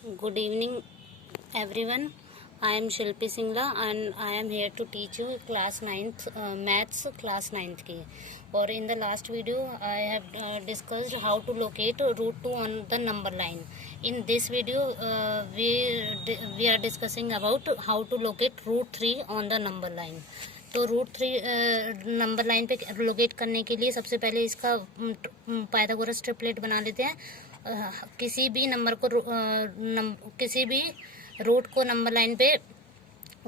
Good evening, everyone. I am Shilpi Singla and I am here to teach you class 9th maths class 9th की. और in the last video I have discussed how to locate root 2 on the number line. In this video we are discussing about how to locate root 3 on the number line. तो root 3 number line पे locate करने के लिए सबसे पहले इसका Pythagoras triplet बना लेते हैं. किसी भी नंबर को किसी भी रूट को नंबर लाइन पे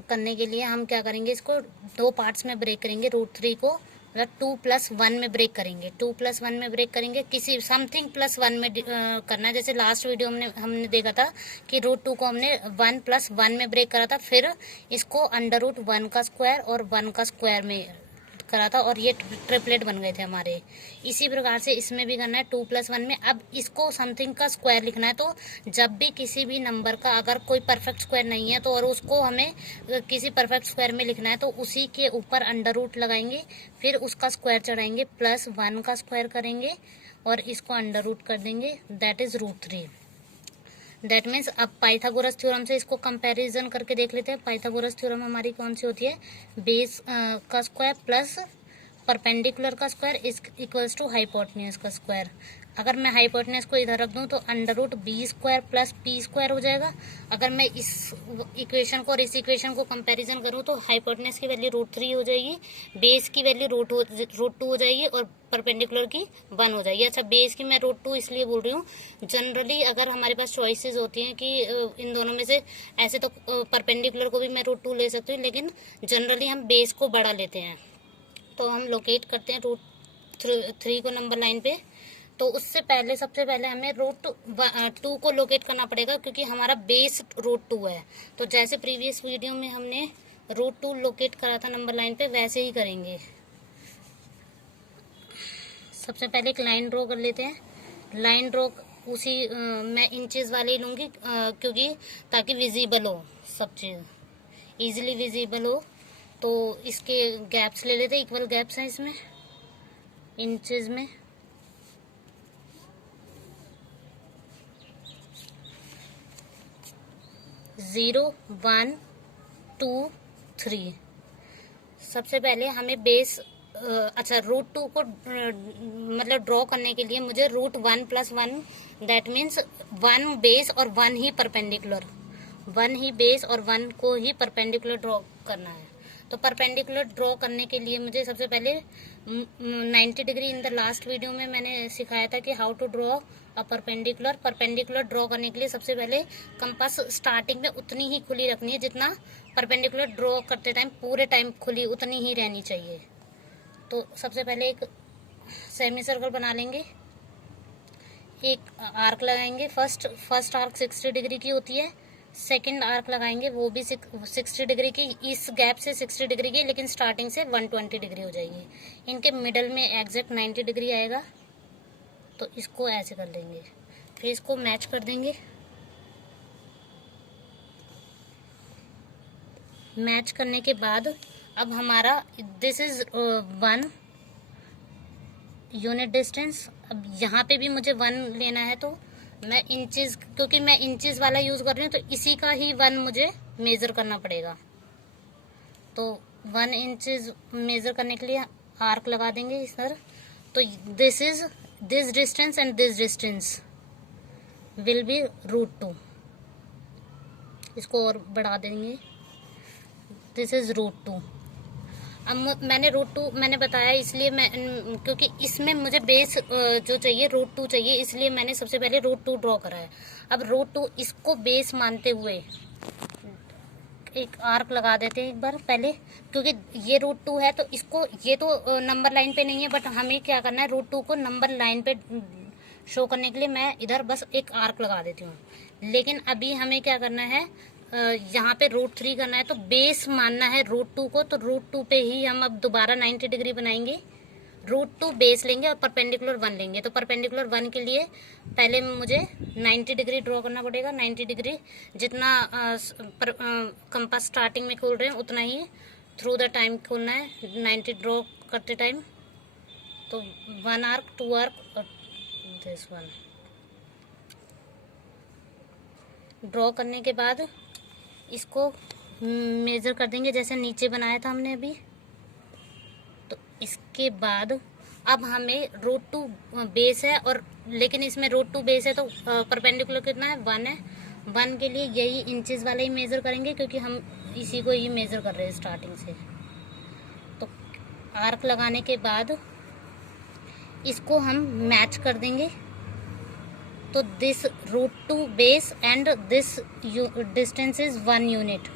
करने के लिए हम क्या करेंगे, इसको दो पार्ट्स में ब्रेक करेंगे. रूट 3 को मतलब 2+1 में ब्रेक करेंगे. 2+1 में ब्रेक करेंगे, किसी समथिंग +1 में करना है. जैसे लास्ट वीडियो हमने देखा था कि रूट 2 को हमने 1+1 में ब्रेक करा था, फिर इसको √1 का स्क्वायर और 1 का स्क्वायर में करा था और ये ट्रिपलेट बन गए थे हमारे. इसी प्रकार से इसमें भी करना है 2+1 में. अब इसको समथिंग का स्क्वायर लिखना है. तो जब भी किसी भी नंबर का अगर कोई परफेक्ट स्क्वायर नहीं है तो और उसको हमें किसी परफेक्ट स्क्वायर में लिखना है तो उसी के ऊपर अंडर रूट लगाएंगे, फिर उसका स्क्वायर चढ़ाएंगे, +1 का स्क्वायर करेंगे और इसको अंडर रूट कर देंगे. That is root 3. That means अब पाइथागोरस थ्योरम से इसको कंपैरिजन करके देख लेते हैं. पाइथागोरस थ्योरम हमारी कौन सी होती है? बेस का स्क्वायर प्लस परपेंडिकुलर का स्क्वायर इक्वल्स टू हाइपोटेन्यूज का स्क्वायर. अगर मैं हाइपोटेन्यूज को इधर रख दूं तो √b² प्लस p² हो जाएगा. अगर मैं इस इक्वेशन को और इस इक्वेशन को कंपैरिजन करूं तो हाइपोटेन्यूज की वैल्यू √3 हो जाएगी, बेस की वैल्यू √2 हो जाएगी और परपेंडिकुलर की 1 हो जाएगी. अच्छा, बेस की मैं √2 इसलिए बोल रही हूँ, जनरली अगर हमारे पास चॉइसेस होती हैं कि इन दोनों में से, ऐसे तो परपेंडिकुलर को भी मैं √2 ले सकती हूँ, लेकिन जनरली हम बेस को बड़ा लेते हैं. तो हम लोकेट करते हैं √3 को नंबर लाइन पे. तो उससे पहले सबसे पहले हमें √2 को लोकेट करना पड़ेगा क्योंकि हमारा बेस √2 है. तो जैसे प्रीवियस वीडियो में हमने √2 लोकेट करा था नंबर लाइन पे, वैसे ही करेंगे. सबसे पहले एक लाइन ड्रॉ कर लेते हैं. लाइन ड्रॉ उसी मैं इंचेस वाली लूंगी क्योंकि ताकि विजिबल हो, सब चीज़ इजीली विजिबल हो. तो इसके गैप्स ले लेते हैं, इक्वल गैप्स हैं इसमें इंचेस में. 0, 1, 2, 3. सबसे पहले हमें बेस अच्छा √2 को मतलब ड्रॉ करने के लिए मुझे √1+1 दैट मीन्स 1 बेस और 1 ही परपेंडिकुलर, 1 ही बेस और 1 को ही परपेंडिकुलर ड्रॉ करना है. तो परपेंडिकुलर ड्रॉ करने के लिए मुझे सबसे पहले 90 degree, in the last video में मैंने सिखाया था कि how to draw a perpendicular draw करने के लिए सबसे पहले कंपास स्टार्टिंग में उतनी ही खुली रखनी है जितना परपेंडिकुलर ड्रॉ करते टाइम पूरे टाइम खुली उतनी ही रहनी चाहिए. तो सबसे पहले एक सेमी सर्कल बना लेंगे, एक आर्क लगाएंगे. फर्स्ट आर्क 60 डिग्री की होती है, सेकंड आर्क लगाएंगे वो भी 60 डिग्री की. इस गैप से 60 डिग्री की, लेकिन स्टार्टिंग से 120 डिग्री हो जाएगी. इनके मिडल में एग्जैक्ट 90 डिग्री आएगा. तो इसको ऐसे कर लेंगे, फिर इसको मैच कर देंगे. मैच करने के बाद अब हमारा दिस इज 1 यूनिट डिस्टेंस. अब यहाँ पे भी मुझे 1 लेना है तो मैं इंचेस, क्योंकि मैं इंचेस वाला यूज कर रही हूँ तो इसी का ही 1 मुझे मेजर करना पड़ेगा. तो 1 इंचेस मेजर करने के लिए आर्क लगा देंगे इस तरह. तो this distance and this distance will be √2. इसको और बढ़ा देंगे. This is √2. अब मैंने √2 मैंने बताया इसलिए मैं, क्योंकि इसमें मुझे बेस जो चाहिए √2 चाहिए, इसलिए मैंने सबसे पहले √2 ड्रॉ करा है. अब √2 इसको बेस मानते हुए एक आर्क लगा देते हैं एक बार पहले, क्योंकि ये √2 है तो इसको, ये तो नंबर लाइन पे नहीं है, बट हमें क्या करना है √2 को नंबर लाइन पे शो करने के लिए मैं इधर बस एक आर्क लगा देती हूँ. लेकिन अभी हमें क्या करना है, यहाँ पे √3 करना है तो बेस मानना है √2 को. तो √2 पे ही हम अब दोबारा 90 डिग्री बनाएंगे. √2 बेस लेंगे और परपेंडिकुलर 1 लेंगे. तो परपेंडिकुलर 1 के लिए पहले मुझे 90 डिग्री ड्रॉ करना पड़ेगा. 90 डिग्री जितना कंपास स्टार्टिंग में खोल रहे हैं उतना ही थ्रू द टाइम खोलना है 90 ड्रॉ करते टाइम. तो 1 आर्क, 2 आर्क और दिस 1. ड्रॉ करने के बाद इसको मेजर कर देंगे जैसे नीचे बनाया था हमने अभी। तो इसके बाद अब हमें रूट टू बेस है, और लेकिन इसमें रूट टू बेस है तो परपेंडिकुलर कितना है, 1 है। 1 के लिए यही इंचेस वाला ही मेजर करेंगे क्योंकि हम इसी को ही मेजर कर रहे हैं स्टार्टिंग से। तो आर्क लगाने के बाद इसको हम मैच कर देंगे। तो this root to base and this distance is 1 unit,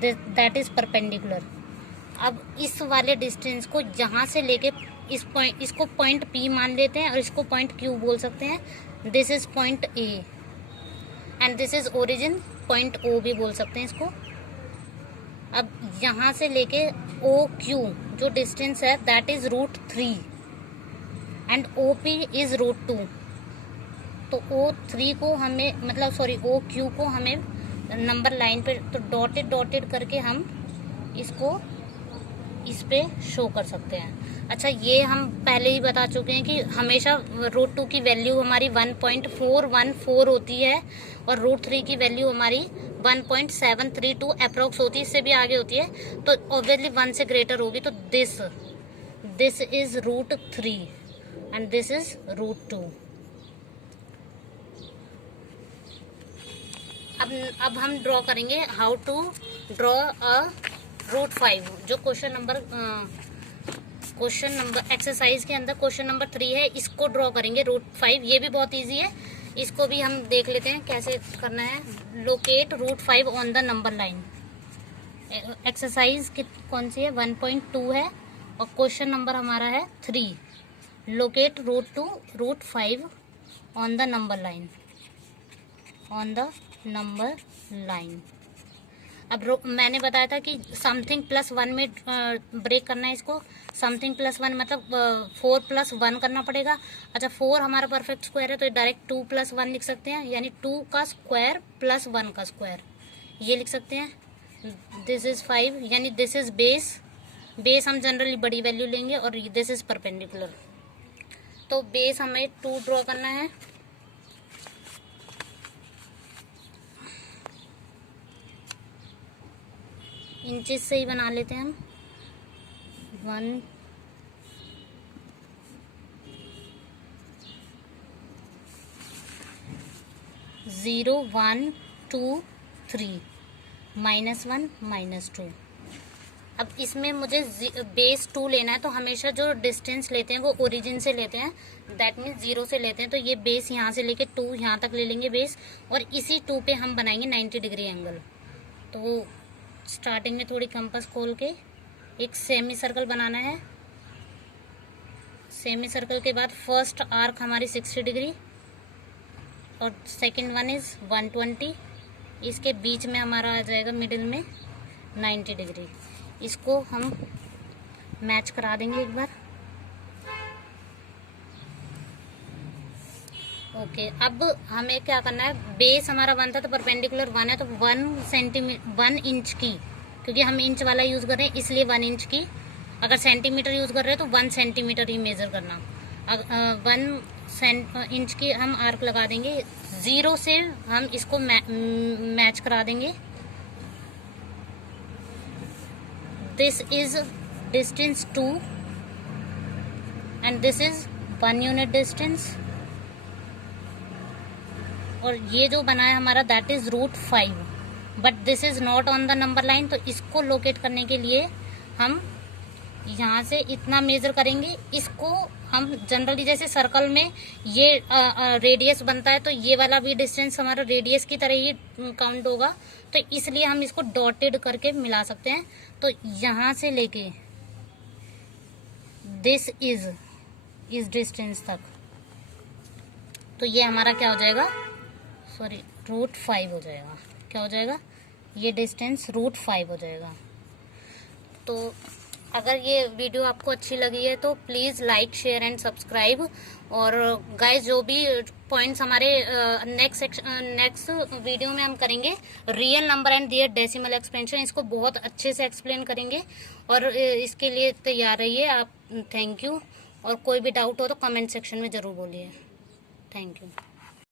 that is perpendicular. अब इस वाले डिस्टेंस को यहाँ से लेके इस पॉइंट, इसको पॉइंट P मान लेते हैं और इसको पॉइंट Q बोल सकते हैं। This is point A and this is origin, point O भी बोल सकते हैं इसको। अब यहाँ से लेके OQ जो डिस्टेंस है that is root 3 and OP is root 2। तो O3 को हमें OQ को हमें नंबर लाइन पे तो डॉटेड करके हम इसको इस पे शो कर सकते हैं। अच्छा, ये हम पहले ही बता चुके हैं कि हमेशा रूट 2 की वैल्यू हमारी 1.414 होती है और रूट 3 की वैल्यू हमारी 1.732 अप्रोक्स होती है, इससे भी आगे होती है। तो ऑब्वियसली 1 से ग्रेटर होगी। तो this is root 3 and this is root 2। अब हम ड्रॉ करेंगे how to draw a root 5, जो क्वेश्चन नंबर एक्सरसाइज के अंदर क्वेश्चन नंबर 3 है, इसको ड्रॉ करेंगे रूट 5। ये भी बहुत इजी है, इसको भी हम देख लेते हैं कैसे करना है। Locate root 5 on the number line. Exercise कौन सी है, 1.2 है और क्वेश्चन नंबर हमारा है 3। Locate root 5 on the number line. अब मैंने बताया था कि समथिंग प्लस 1 में ब्रेक करना है इसको। समथिंग प्लस 1 मतलब 4 + 1 करना पड़ेगा। अच्छा, 4 हमारा परफेक्ट स्क्वायर है तो डायरेक्ट 2 + 1 लिख सकते हैं, यानी 2 का स्क्वायर प्लस 1 का स्क्वायर, ये लिख सकते हैं। दिस इज 5, यानी दिस इज बेस हम जनरली बड़ी वैल्यू लेंगे और दिस इज परपेंडिकुलर। तो बेस हमें 2 ड्रॉ करना है। इंचेस से ही बना लेते हैं हम। 1 0 1 2 3 -1 -2। अब इसमें मुझे बेस 2 लेना है, तो हमेशा जो डिस्टेंस लेते हैं वो ओरिजिन से लेते हैं, दैट मीन्स 0 से लेते हैं। तो ये बेस यहाँ से लेके 2 यहाँ तक ले लेंगे बेस, और इसी 2 पे हम बनाएंगे 90 डिग्री एंगल। तो स्टार्टिंग में थोड़ी कंपास खोल के एक सेमी सर्कल बनाना है। सेमी सर्कल के बाद फर्स्ट आर्क हमारी 60 डिग्री और सेकंड वन इज 120। इसके बीच में हमारा आ जाएगा मिडिल में 90 डिग्री। इसको हम मैच करा देंगे एक बार। ओके, अब हमें क्या करना है, बेस हमारा 1 था तो परपेंडिकुलर 1 है, तो 1 इंच की, क्योंकि हम इंच वाला यूज कर रहे हैं इसलिए 1 इंच की। अगर सेंटीमीटर यूज कर रहे हैं तो 1 सेंटीमीटर ही मेजर करना। 1 इंच की हम आर्क लगा देंगे। 0 से हम इसको मैच करा देंगे। This is distance 2 and this is 1 unit distance, और ये जो बना है हमारा that is root 5, but this is not on the number line. तो इसको लोकेट करने के लिए हम यहाँ से इतना मेजर करेंगे। इसको हम जनरली जैसे सर्कल में ये रेडियस बनता है, तो ये वाला भी डिस्टेंस हमारा रेडियस की तरह ही काउंट होगा, तो इसलिए हम इसको डॉटेड करके मिला सकते हैं। तो यहाँ से लेके दिस इज डिस्टेंस तक, तो ये हमारा क्या हो जाएगा, रूट 5 हो जाएगा। क्या हो जाएगा, ये डिस्टेंस रूट 5 हो जाएगा। तो अगर ये वीडियो आपको अच्छी लगी है तो please like, share and subscribe. और गाइस, जो भी पॉइंट्स हमारे नेक्स्ट वीडियो में हम करेंगे, real number and their decimal expansion, इसको बहुत अच्छे से एक्सप्लेन करेंगे और इसके लिए तैयार रहिए आप। Thank you. और कोई भी डाउट हो तो कमेंट सेक्शन में ज़रूर बोलिए। Thank you.